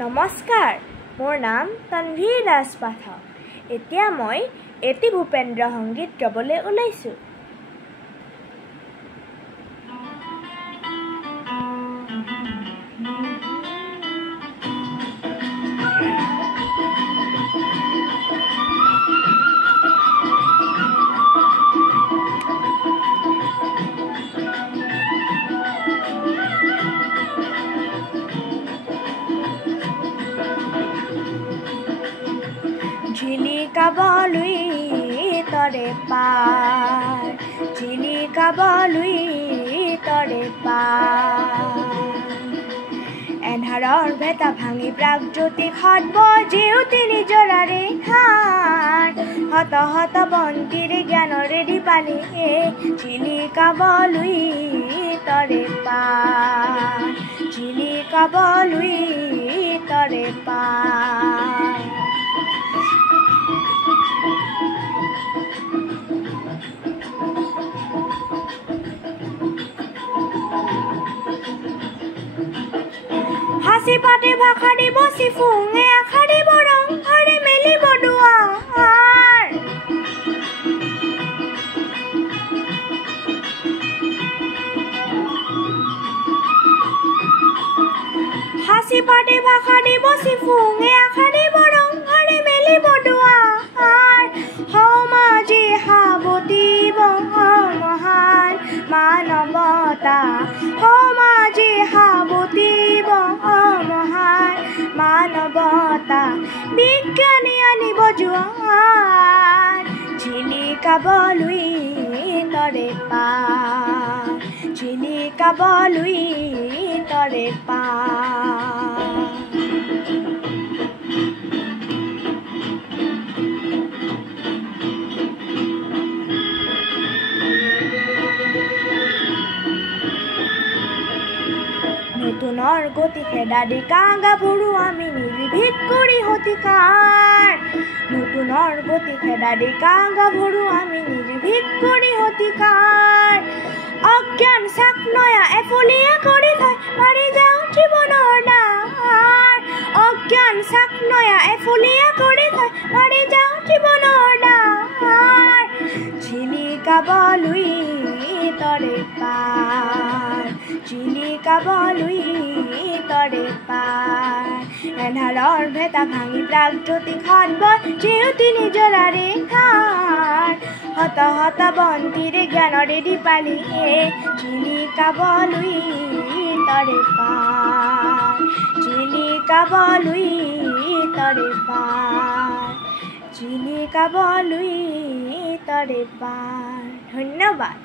নমস্কাৰ, মোৰ নাম তন্ভীৰ দাস পাঠক। এতিয়া মই এটি ভূপেন্দ্ৰ সংগীত গাবলৈ ওলাইছোঁ। জিলিকাবলৈ তৰে পাৰ, জিলিকাবলৈ তৰে পাৰ। এন্ধাৰৰ ভেটা ভাঙি প্ৰাগজ্যোতিষ সদ্ব জেউতি নিজৰাৰে ধাৰ। হত হত বন্তিৰে জ্ঞানৰে দীপালি জিলিকাবলৈ তৰে পাৰ, জিলিকাবলৈ তৰে পাৰ। হাসি পাতে ভাষা দিব চিফুঙে আশা দিব ৰং হৰে মেলিব দুৱাৰ। হাসি পাতে ভাষা দিব চিফুঙে আশা দিব ৰং হৰে মেলিব দুৱাৰ। সমাজে সাৱটিব মহান মানৱতা, সমাজে সাৱটিব মহান মানৱতা। বিজ্ঞানী আনিব জোৱাৰ, জিলিকাবলৈ তৰে পাৰ, জিলিকাবলৈ তৰে পাৰ। নতুনৰ গতি খেদা ডেকা গাভৰু আমি নিৰ্ভীক কৰি শতিকাৰ। নতুনৰ গতি খেদা ডেকা গাভৰু আমি নিৰ্ভীক কৰি শতিকাৰ। অজ্ঞান চাক নয়া এফলীয়া কৰি থৈ মাৰি যাওঁ জীৱনৰ ডাৰ। অজ্ঞান চাক নয়া এফলীয়া কৰি থৈ মাৰি যাওঁ জীৱনৰ ডাৰ। জিলিকাবলৈ তৰে পাৰ, জিলিকাবলৈ তৰে পাৰ। এন্ধাৰৰ ভেটা ভাঙি প্ৰাগজ্যোতিষ সদ্ব জেউতি নিজৰাৰে ধাৰ। হত হত বন্তিৰে জ্ঞানৰে দীপালি জিলিকাবলৈ তৰে পাৰ, জিলিকাবলৈ তৰে পাৰ, জিলিকাবলৈ তৰে পাৰ। ধন্যবাদ।